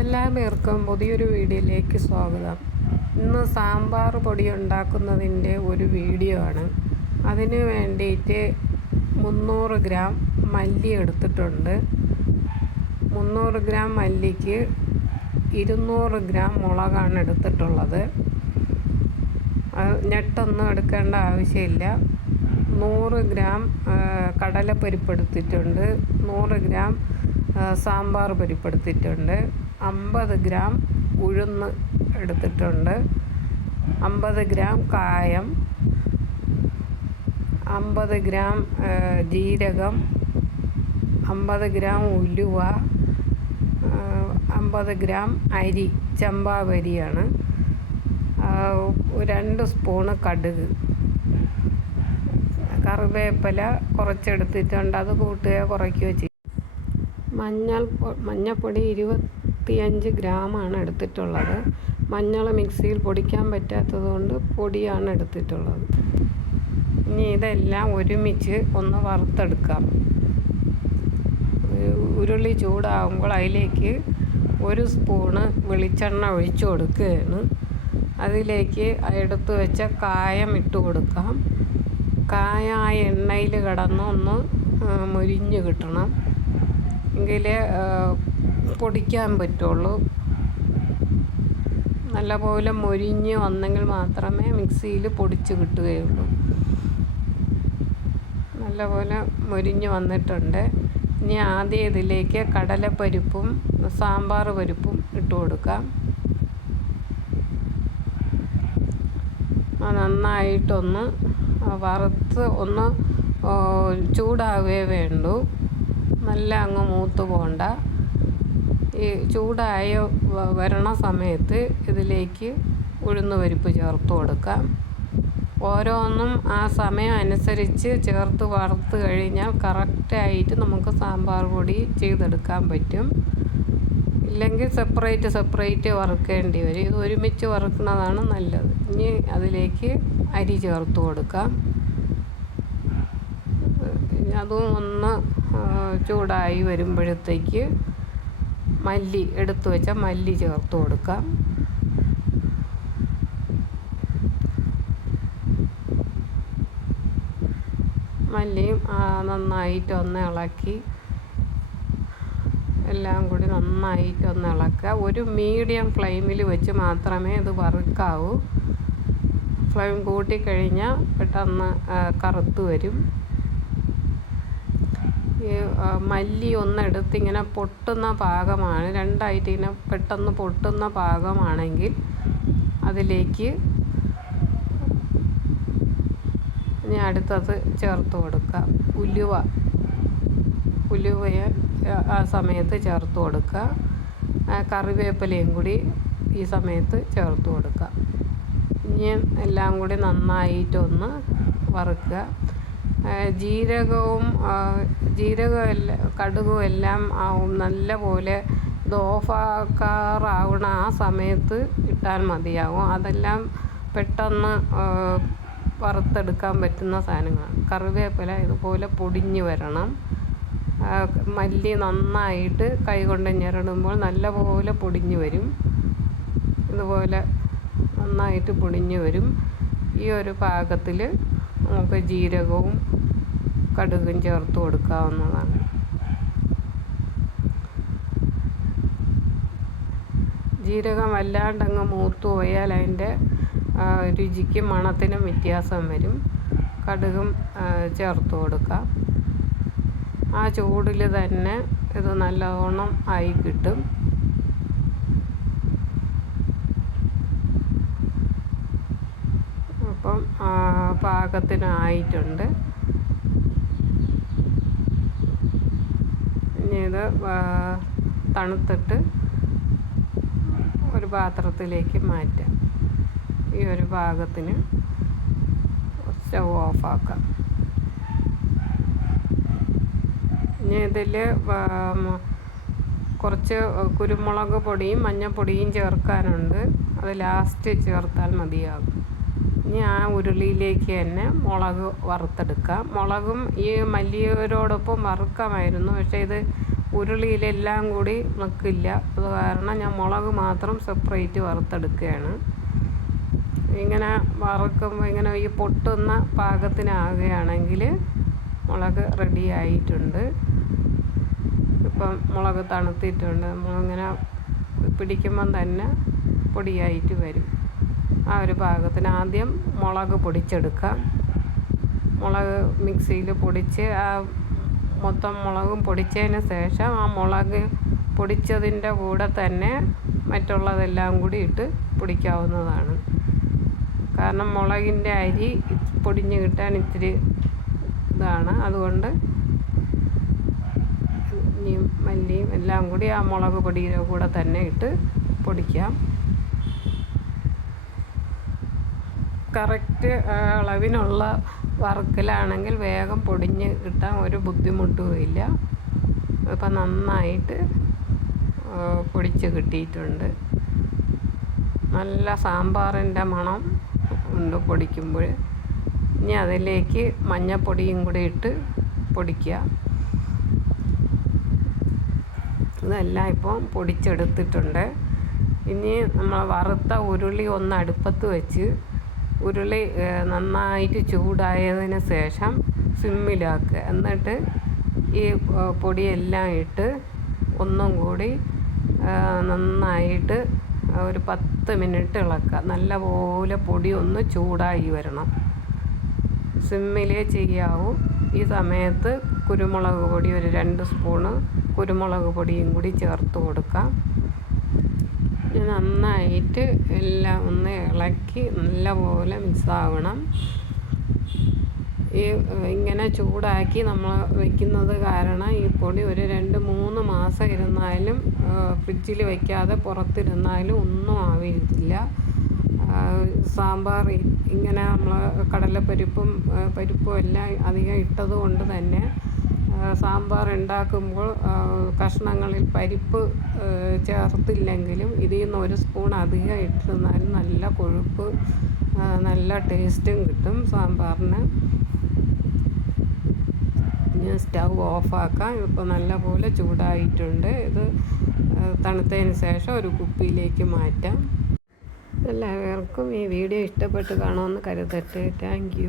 എല്ലാ പേർക്കും പുതിയൊരു വീഡിയോയിലേക്ക് സ്വാഗതം. ഇന്ന് സാമ്പാർ പൊടി ഉണ്ടാക്കുന്നതിന്റെ ഒരു വീഡിയോ ആണ്. അതിന് വേണ്ടിയിട്ട് മുന്നൂറ് ഗ്രാം മല്ലി എടുത്തിട്ടുണ്ട്. മുന്നൂറ് ഗ്രാം മല്ലിക്ക് ഇരുന്നൂറ് ഗ്രാം മുളകാണ് എടുത്തിട്ടുള്ളത്. ഞെട്ടൊന്നും എടുക്കേണ്ട ആവശ്യമില്ല. നൂറ് ഗ്രാം കടലപ്പരിപ്പ് എടുത്തിട്ടുണ്ട്. നൂറ് ഗ്രാം സാമ്പാർ പരിപ്പെടുത്തിയിട്ടുണ്ട്. അമ്പത് ഗ്രാം ഉഴുന്ന് എടുത്തിട്ടുണ്ട്. അമ്പത് ഗ്രാം കായം. അമ്പത് ഗ്രാം ജീരകം. അമ്പത് ഗ്രാം ഉലുവ. അമ്പത് ഗ്രാം അരി ചമ്പാവരിയാണ്. രണ്ട് സ്പൂണ് കടുക്. കറിവേപ്പില കുറച്ചെടുത്തിട്ടുണ്ട്. അത് കൂട്ടുകയോ കുറയ്ക്കുകയോ ചെയ്യും. മഞ്ഞൾ മഞ്ഞൾപ്പൊടി ഇരുപത്തിയഞ്ച് ഗ്രാമാണ് എടുത്തിട്ടുള്ളത്. മഞ്ഞൾ മിക്സിയിൽ പൊടിക്കാൻ പറ്റാത്തത് കൊണ്ട് പൊടിയാണ് എടുത്തിട്ടുള്ളത്. ഇനി ഇതെല്ലാം ഒരുമിച്ച് ഒന്ന് വറുത്തെടുക്കാം. ഉരുളി ചൂടാകുമ്പോൾ അതിലേക്ക് ഒരു സ്പൂണ് വെളിച്ചെണ്ണ ഒഴിച്ചു കൊടുക്കുകയാണ്. അതിലേക്ക് എടുത്തു വെച്ച കായം ഇട്ട് കൊടുക്കാം. കായ ആ എണ്ണയിൽ കിടന്ന് ഒന്ന് മൊരിഞ്ഞ് കിട്ടണം. എങ്കിലേ പൊടിക്കാൻ പറ്റുള്ളൂ. നല്ലപോലെ മൊരിഞ്ഞ് വന്നെങ്കിൽ മാത്രമേ മിക്സിയിൽ പൊടിച്ച് കിട്ടുകയുള്ളൂ. നല്ലപോലെ മൊരിഞ്ഞ് വന്നിട്ടുണ്ട്. ഇനി ആദ്യം ഇതിലേക്ക് കടലപ്പരിപ്പും സാമ്പാർ പരിപ്പും ഇട്ട് കൊടുക്കാം. നന്നായിട്ടൊന്ന് വറുത്ത് ഒന്ന് ചൂടാവേ വേണ്ടൂ. നല്ല അങ്ങ് മൂത്ത് പോണ്ട. ഈ ചൂടായ വരണ സമയത്ത് ഇതിലേക്ക് ഉഴുന്ന് പരിപ്പ് ചേർത്ത് കൊടുക്കാം. ഓരോന്നും ആ സമയം അനുസരിച്ച് ചേർത്ത് വറുത്ത് കഴിഞ്ഞാൽ കറക്റ്റായിട്ട് നമുക്ക് സാമ്പാർ പൊടി ചെയ്തെടുക്കാൻ പറ്റും. ഇല്ലെങ്കിൽ സെപ്പറേറ്റ് സെപ്പറേറ്റ് വറുക്കേണ്ടി വരും. ഇത് ഒരുമിച്ച് വറുക്കുന്നതാണ് നല്ലത്. ഇനി അതിലേക്ക് അരി ചേർത്ത് കൊടുക്കാം. അതും ഒന്ന് ചൂടായി വരുമ്പോഴത്തേക്ക് മല്ലി എടുത്തു വെച്ച മല്ലി ചേർത്ത് കൊടുക്കാം. മല്ലിയും നന്നായിട്ട് ഒന്ന് ഇളക്കി എല്ലാം കൂടി നന്നായിട്ട് ഒന്ന് ഇളക്കുക. ഒരു മീഡിയം ഫ്ലെയിമിൽ വെച്ച് മാത്രമേ ഇത് വറുക്കാവൂ. ഫ്ലെയിം കൂട്ടിക്കഴിഞ്ഞാൽ പെട്ടെന്ന് കറുത്ത് വരും. ഈ മല്ലി ഒന്നെടുത്ത് ഇങ്ങനെ പൊട്ടുന്ന പാകമാണ്. രണ്ടായിട്ട് ഇങ്ങനെ പെട്ടെന്ന് പൊട്ടുന്ന പാകമാണെങ്കിൽ അതിലേക്ക് ഇനി അടുത്തത് ചേർത്ത് കൊടുക്കുക. ഉലുവ. ഉലുവയെ ആ- സമയത്ത് ചേർത്ത് കൊടുക്കുക. കറിവേപ്പിലയും കൂടി ഈ സമയത്ത് ചേർത്ത് കൊടുക്കുക. ഇനിയും എല്ലാം കൂടി നന്നായിട്ടൊന്ന് വറുക്കുക. ജീരകവും ജീരകവും എല്ലാം കടുകും എല്ലാം ആവും. നല്ല പോലെ ഇത് ഓഫാക്കാറാവണ ആ സമയത്ത് ഇട്ടാൽ മതിയാവും. അതെല്ലാം പെട്ടെന്ന് വറുത്തെടുക്കാൻ പറ്റുന്ന സാധനങ്ങളാണ്. കറിവേപ്പില ഇതുപോലെ പൊടിഞ്ഞു വരണം. മല്ലി നന്നായിട്ട് കൈകൊണ്ട് ഞെരടുമ്പോൾ നല്ലപോലെ പൊടിഞ്ഞു വരും. ഇതുപോലെ നന്നായിട്ട് പൊടിഞ്ഞു വരും. ഈ ഒരു പാകത്തിൽ നമുക്ക് ജീരകവും കടുകും ചേർത്ത് കൊടുക്കാവുന്നതാണ്. ജീരകം വല്ലാണ്ടങ്ങ് മൂത്ത് പോയാൽ അതിന്റെ രുചിക്കും മണത്തിനും വ്യത്യാസം വരും. കടുകും ചേർത്ത് കൊടുക്കാം. ആ ചൂടിൽ തന്നെ ഇത് നല്ലവണ്ണം ആയി കിട്ടും. അപ്പം പാകത്തിനായിട്ടുണ്ട്. ഇനി ഇത് തണുത്തിട്ട് ഒരു പാത്രത്തിലേക്ക് മാറ്റാം. ഈ ഒരു പാകത്തിന് സ്റ്റൗ ഓഫാക്കാം. ഇനി ഇതിൽ കുറച്ച് കുരുമുളക് പൊടിയും മഞ്ഞൾപ്പൊടിയും ചേർക്കാനുണ്ട്. അത് ലാസ്റ്റ് ചേർത്താൽ മതിയാകും. ഇനി ആ ഉരുളിയിലേക്ക് തന്നെ മുളക് വറുത്തെടുക്കാം. മുളകും ഈ മല്ലിയോടൊപ്പം വറുക്കാമായിരുന്നു. പക്ഷേ ഇത് ഉരുളിയിലെല്ലാം കൂടി നിൽക്കില്ല. അത് കാരണം ഞാൻ മുളക് മാത്രം സെപ്പറേറ്റ് വറുത്തെടുക്കുകയാണ്. ഇങ്ങനെ വറുക്കുമ്പോൾ ഇങ്ങനെ ഈ പൊട്ടുന്ന പാകത്തിനാകുകയാണെങ്കിൽ മുളക് റെഡി ആയിട്ടുണ്ട്. ഇപ്പം മുളക് തണുത്തിട്ടുണ്ട്. നമ്മളിങ്ങനെ പിടിക്കുമ്പം തന്നെ പൊടിയായിട്ട് വരും. ആ ഒരു പാകത്തിന് ആദ്യം മുളക് പൊടിച്ചെടുക്കുക. മുളക് മിക്സിയിൽ പൊടിച്ച് ആ മൊത്തം മുളകും പൊടിച്ചതിന് ശേഷം ആ മുളക് പൊടിച്ചതിന്റെ കൂടെ തന്നെ മറ്റുള്ളതെല്ലാം കൂടി ഇട്ട് പൊടിക്കാവുന്നതാണ്. കാരണം മുളകിന്റെ അരി പൊടിഞ്ഞ് കിട്ടാൻ ഇത്തിരി ഇതാണ്. അതുകൊണ്ട് മല്ലിയും എല്ലാം കൂടി ആ മുളക് പൊടിയുടെ കൂടെ തന്നെ ഇട്ട് പൊടിക്കാം. കറക്റ്റ് അളവിനുള്ള വർക്കിലാണെങ്കിൽ വേഗം പൊടിഞ്ഞ് കിട്ടാൻ ഒരു ബുദ്ധിമുട്ടും ഇല്ല ഇപ്പം നന്നായിട്ട് പൊടിച്ച് കിട്ടിയിട്ടുണ്ട്. നല്ല സാമ്പാറിന്റെ മണം ഉണ്ട് പൊടിക്കുമ്പോൾ. ഇനി അതിലേക്ക് മഞ്ഞൾപ്പൊടിയും കൂടി ഇട്ട് പൊടിക്കുക. ഇതെല്ലാം ഇപ്പോൾ പൊടിച്ചെടുത്തിട്ടുണ്ട്. ഇനി നമ്മൾ വറുത്ത ഉരുളി ഒന്ന് അടുപ്പത്ത് വെച്ച് ഉരുളി നന്നായിട്ട് ചൂടായതിന് ശേഷം സിമ്മിലാക്കുക. എന്നിട്ട് ഈ പൊടിയെല്ലാം ഇട്ട് ഒന്നും കൂടി നന്നായിട്ട് ഒരു പത്ത് മിനിറ്റ് ഇളക്കുക. നല്ലപോലെ പൊടി ഒന്ന് ചൂടായി വരണം. സിമ്മിലേ ചെയ്യാവൂ. ഈ സമയത്ത് കുരുമുളക് പൊടി ഒരു രണ്ട് സ്പൂണ് കുരുമുളക് പൊടിയും കൂടി ചേർത്ത് കൊടുക്കാം. നന്നായിട്ട് എല്ലാം ഒന്ന് ഇളക്കി നല്ലപോലെ മിക്സാവണം. ഈ ഇങ്ങനെ ചൂടാക്കി നമ്മൾ വെക്കുന്നത് കാരണം ഈ പൊടി ഒരു രണ്ട് മൂന്ന് മാസം ഇരുന്നാലും ഫ്രിഡ്ജിൽ വയ്ക്കാതെ പുറത്തിരുന്നാലും ഒന്നും ആവില്ല. സാമ്പാർ ഇങ്ങനെ നമ്മൾ കടലപ്പരിപ്പും പരിപ്പും എല്ലാം അധികം ഇട്ടത് കൊണ്ട് തന്നെ സാമ്പാർ ഉണ്ടാക്കുമ്പോൾ കഷ്ണങ്ങളിൽ പരിപ്പ് ചേർത്തില്ലെങ്കിലും ഇതിൽ നിന്ന് ഒരു സ്പൂൺ അധികം ഇട്ടിരുന്നാലും നല്ല കൊഴുപ്പ് നല്ല ടേസ്റ്റും കിട്ടും സാമ്പാറിന്. ഞാൻ സ്റ്റൗ ഓഫാക്കാം. ഇപ്പോൾ നല്ലപോലെ ചൂടായിട്ടുണ്ട്. ഇത് തണുത്തതിന് ശേഷം ഒരു കുപ്പിയിലേക്ക് മാറ്റാം. എല്ലാവർക്കും ഈ വീഡിയോ ഇഷ്ടപ്പെട്ട് കാണുമെന്ന് കരുതട്ടെ. താങ്ക്